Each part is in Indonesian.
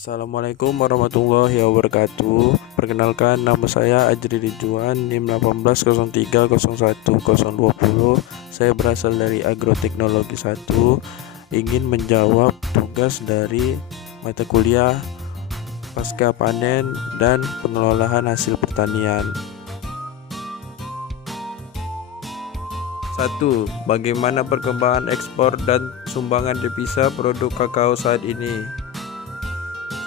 Assalamualaikum warahmatullahi wabarakatuh. Perkenalkan, nama saya Ajri Ridwan, NIM 1803010020. Saya berasal dari Agroteknologi 1, ingin menjawab tugas dari mata kuliah pasca panen dan pengelolaan hasil pertanian. 1. Bagaimana perkembangan ekspor dan sumbangan devisa produk kakao saat ini?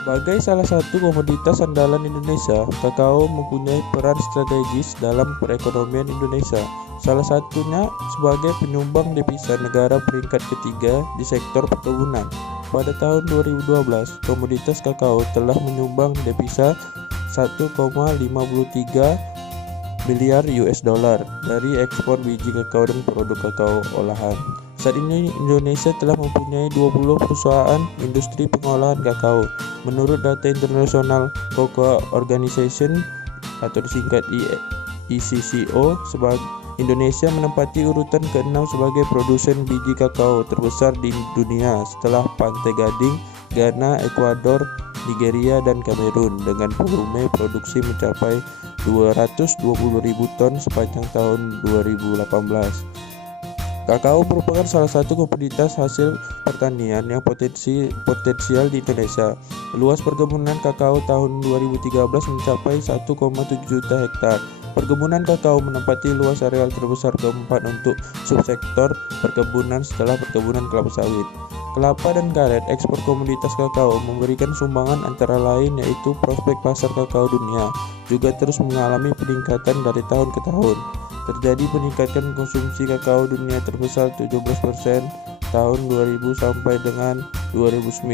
Sebagai salah satu komoditas andalan Indonesia, kakao mempunyai peran strategis dalam perekonomian Indonesia. Salah satunya sebagai penyumbang devisa negara peringkat ketiga di sektor perkebunan. Pada tahun 2012, komoditas kakao telah menyumbang devisa 1,53 miliar US dollar dari ekspor biji kakao dan produk kakao olahan. Saat ini Indonesia telah mempunyai 20 perusahaan industri pengolahan kakao. Menurut data International Cocoa Organization atau disingkat ICCO, Indonesia menempati urutan ke-6 sebagai produsen biji kakao terbesar di dunia setelah Pantai Gading, Ghana, Ekuador, Nigeria, dan Kamerun dengan volume produksi mencapai 220.000 ton sepanjang tahun 2018. Kakao merupakan salah satu komoditas hasil pertanian yang potensial di Indonesia. Luas perkebunan kakao tahun 2013 mencapai 1,7 juta hektar. Perkebunan kakao menempati luas areal terbesar keempat untuk subsektor perkebunan setelah perkebunan kelapa sawit. Kelapa dan karet, ekspor komoditas kakao memberikan sumbangan antara lain yaitu prospek pasar kakao dunia juga terus mengalami peningkatan dari tahun ke tahun. Terjadi peningkatan konsumsi kakao dunia terbesar 17% tahun 2000 sampai dengan 2009.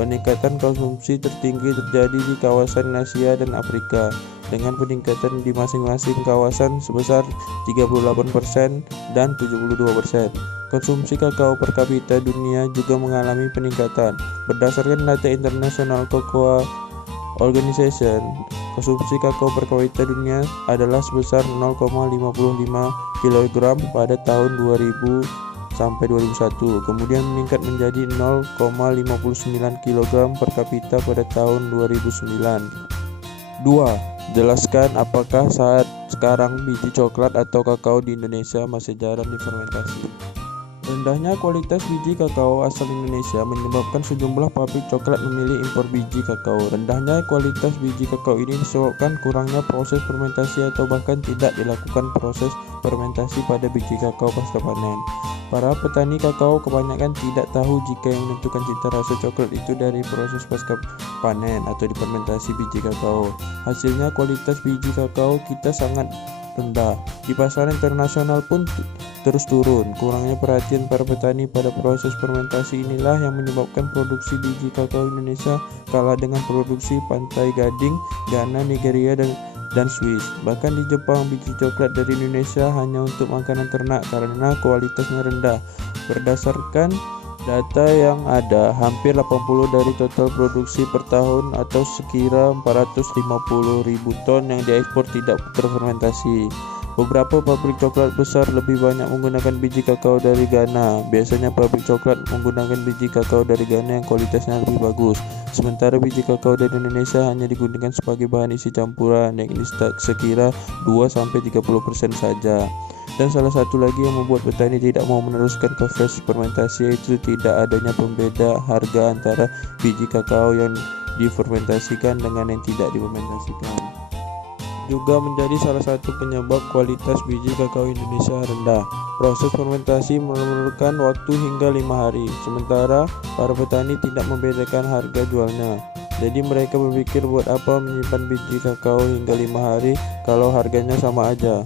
Peningkatan konsumsi tertinggi terjadi di kawasan Asia dan Afrika dengan peningkatan di masing-masing kawasan sebesar 38% dan 72%. Konsumsi kakao per kapita dunia juga mengalami peningkatan. Berdasarkan data International Cocoa Organization, konsumsi kakao per kapita dunia adalah sebesar 0,55 kg pada tahun 2000 sampai 2001, kemudian meningkat menjadi 0,59 kg per kapita pada tahun 2009. 2. Jelaskan apakah saat sekarang biji coklat atau kakao di Indonesia masih jarang difermentasi. Rendahnya kualitas biji kakao asal Indonesia menyebabkan sejumlah pabrik coklat memilih impor biji kakao. Rendahnya kualitas biji kakao ini disebabkan kurangnya proses fermentasi atau bahkan tidak dilakukan proses fermentasi pada biji kakao pasca panen. Para petani kakao kebanyakan tidak tahu jika yang menentukan cita rasa coklat itu dari proses pasca panen atau difermentasi biji kakao. Hasilnya kualitas biji kakao kita sangat rendah. Di pasar internasional pun terus turun. Kurangnya perhatian para petani pada proses fermentasi inilah yang menyebabkan produksi biji kakao Indonesia kalah dengan produksi Pantai Gading, Ghana, Nigeria, dan Swiss. Bahkan di Jepang, biji coklat dari Indonesia hanya untuk makanan ternak karena kualitasnya rendah. Berdasarkan data yang ada, hampir 80% dari total produksi per tahun atau sekira 450.000 ton yang diekspor tidak terfermentasi. Beberapa pabrik coklat besar lebih banyak menggunakan biji kakao dari Ghana. Biasanya pabrik coklat menggunakan biji kakao dari Ghana yang kualitasnya lebih bagus. Sementara biji kakao dari Indonesia hanya digunakan sebagai bahan isi campuran yang sekira 2-30% saja. Dan salah satu lagi yang membuat petani tidak mau meneruskan ke fase fermentasi yaitu tidak adanya pembeda harga antara biji kakao yang difermentasikan dengan yang tidak difermentasikan. Juga menjadi salah satu penyebab kualitas biji kakao Indonesia rendah. Proses fermentasi memerlukan waktu hingga 5 hari, sementara para petani tidak membedakan harga jualnya. Jadi mereka berpikir buat apa menyimpan biji kakao hingga 5 hari kalau harganya sama aja.